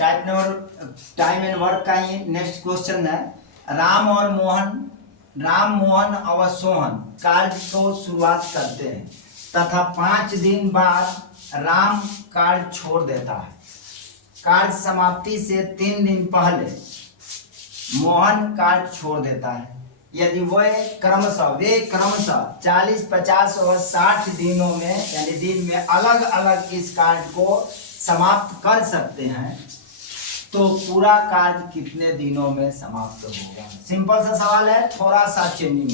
Time and work का ही next question है। राम मोहन और सोहन कार्य को शुरुआत करते हैं तथा 5 दिन बाद राम कार्य छोड़ देता है। कार्य समाप्ति से 3 दिन पहले मोहन कार्य छोड़ देता है। यदि वे क्रमशः 40, 50 और 60 दिनों में यानी दिन में अलग अलग इस कार्य को समाप्त कर सकते हैं तो पूरा कार्य कितने दिनों में समाप्त होगा। सिंपल सा सवाल है, थोड़ा सा चेंजिंग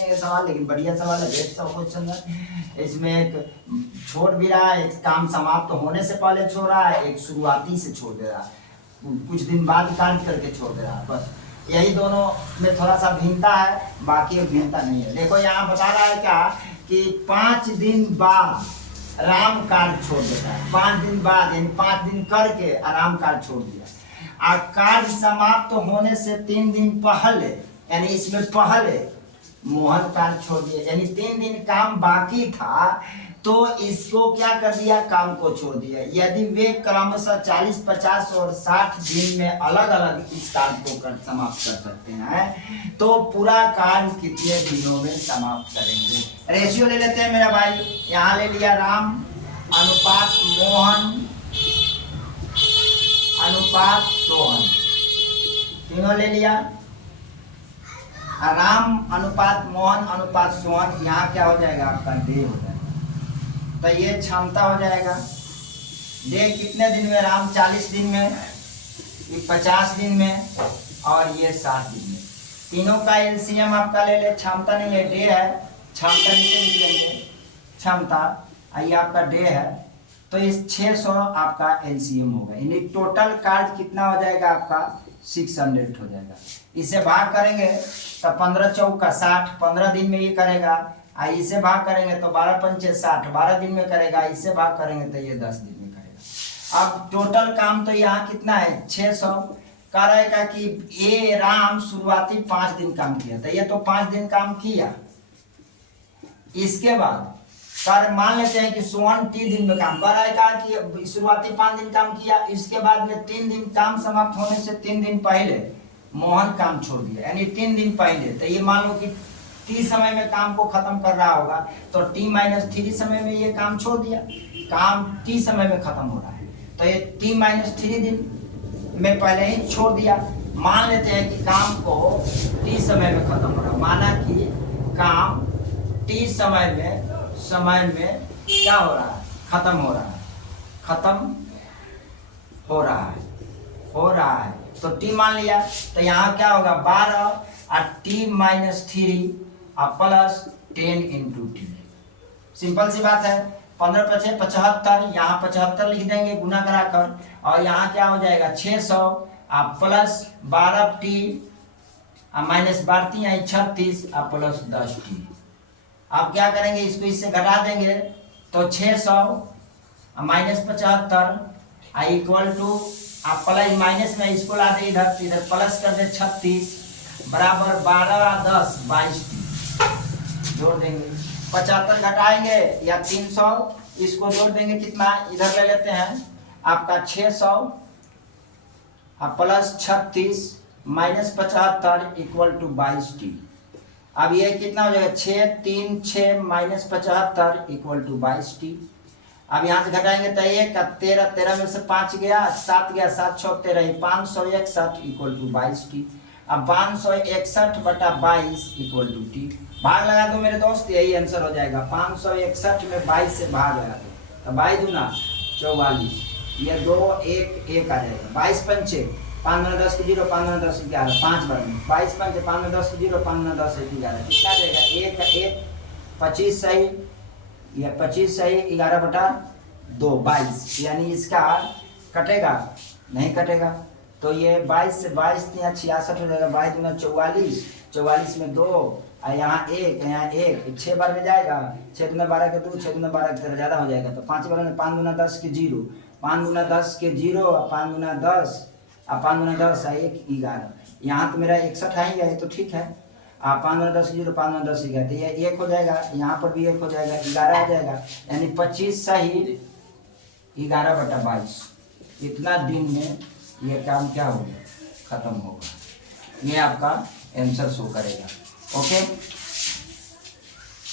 है सवाल, लेकिन बढ़िया सवाल है, बेस्ट सा क्वेश्चन है। इसमें एक छोड़ भी रहा है, एक काम समाप्त होने से पहले छोड़ रहा है, एक शुरुआती से छोड़ दे रहा है, कुछ दिन बाद कार्य करके छोड़ दे रहा है। बस यही दोनों में थोड़ा सा भिन्नता है, बाकी एक भिन्नता नहीं है। देखो यहाँ बता रहा है क्या कि 5 दिन बाद राम कार्य छोड़ देता है। 5 दिन बाद यानी 5 दिन करके आराम कार्य छोड़ दिया। कार्य समाप्त होने से 3 दिन पहले यानी इसमें पहले मोहन कार्य छोड़ दिया, यानी 3 दिन काम बाकी था तो इसको क्या कर दिया, काम को छोड़ दिया। यदि वे क्रमशः 40, 50 और 60 दिन में अलग अलग इस कार्य को समाप्त कर सकते हैं तो पूरा कार्य कितने दिनों में समाप्त करेंगे। रेशियो ले लेते हैं मेरा भाई, यहाँ ले लिया राम अनुपात मोहन अनुपात सोहन, तीनों ले लिया। राम अनुपात मोहन अनुपात सोहन, यहाँ क्या हो जाएगा आपका डे हो जाएगा। तो ये क्षमता हो जाएगा। डे कितने दिन में, राम 40 दिन में, 50 दिन में और ये 60 दिन में। तीनों का एलसीएम आपका ले ले, क्षमता नहीं है, डे है, क्षमता नीचे लिख लेंगे, क्षमता ये आपका डे है। तो इस 600 आपका एलसीएम होगा, यानी टोटल कार्य कितना हो जाएगा आपका 600 हो जाएगा। इसे भाग करेंगे तो 15 चौका 60, 15 दिन में ये करेगा। इसे भाग करेंगे तो 12 पंचे 60, 12 दिन में करेगा। इसे भाग करेंगे तो ये 10 दिन में करेगा। अब टोटल काम तो यहाँ कितना है 600। कह रहेगा कि ये राम शुरुआती 5 दिन काम किया था, ये तो 5 दिन काम किया। इसके बाद कर मान लेते हैं कि सोहन 3 दिन में काम कर रहा है कि शुरुआती 5 दिन काम किया, इसके बाद में 3 दिन काम समाप्त होने से 3 दिन पहले मोहन काम छोड़ दिया, यानी 3 दिन पहले। तो ये मान लो कि T समय में काम को खत्म कर रहा होगा तो T-3 समय में ये काम छोड़ दिया, काम T समय में खत्म हो रहा है तो ये T-3 दिन में पहले ही छोड़ दिया। मान लेते हैं कि काम को T समय में खत्म हो रहा है, माना कि काम T समय में क्या हो रहा है, खत्म हो रहा है तो T मान लिया। तो यहाँ क्या होगा 12 और T-3 plus 10 into T। Simple सी बात है, 15 पचे 75, यहाँ 75 लिख देंगे गुना कराकर, और यहाँ क्या हो जाएगा 600 plus 12T minus 12 36 plus 10T। अब क्या करेंगे, इसको इससे घटा देंगे तो 600 minus 75 equal two plus minus में इसको ला दे इधर प्लस कर दे 36 बराबर 12 10 22T जोड़ देंगे। 75 घटाएंगे या 300 इसको जोड़ देंगे, कितना इधर ले लेते हैं आपका 600 plus 36 minus 75 equal to 22T। अब ये कितना हो जाएगा 6 3 6 माइनस 75 इक्वल टू 22T। अब यहाँ से घटाएंगे तो 1 13 13 में से 5 गया 7 गया 7 6 13 561 इक्वल टू 22T। अब 561 बटा 22 इक्वल टू T। भाग लगा दो मेरे दोस्त, यही आंसर हो जाएगा। 561 में 22 से भाग लगा दो तो 22 दूना 44, ये 2 1 1 आ जाएगा। 22 पंचे 5 9 10 0 5 9 10 11 5 बार में 22 पंचे 5 9 10 0 5 9 10 11 कितना आ जाएगा 1 1 25 सही, यह 25 सही 11 बटा 2 22, यानी इसका कटेगा नहीं कटेगा तो ये 22 से 22 यहाँ 66 हो जाएगा। 22 दूना 44, 44 में 2 और यहाँ 1 6 बार में जाएगा, 6 दूना 12 के 2 6 दूना 12 के 13 ज़्यादा हो जाएगा तो 5 बार में 5 दूना 10 के 0 5 दूना 10 के 0 और 5 दूना 10 और 5 दूना 10 और 1 11। यहाँ तो मेरा 61 आएगा, ये तो ठीक है। 5 दूना 10 0 5 दूना 10 11 तो ये 1 हो जाएगा, यहाँ पर भी 1 हो जाएगा, 11 आ जाएगा, यानी 25 सही 11 बटा 22 इतना दिन में ये काम क्या होगा, खत्म होगा। ये आपका आंसर शो करेगा। ओके।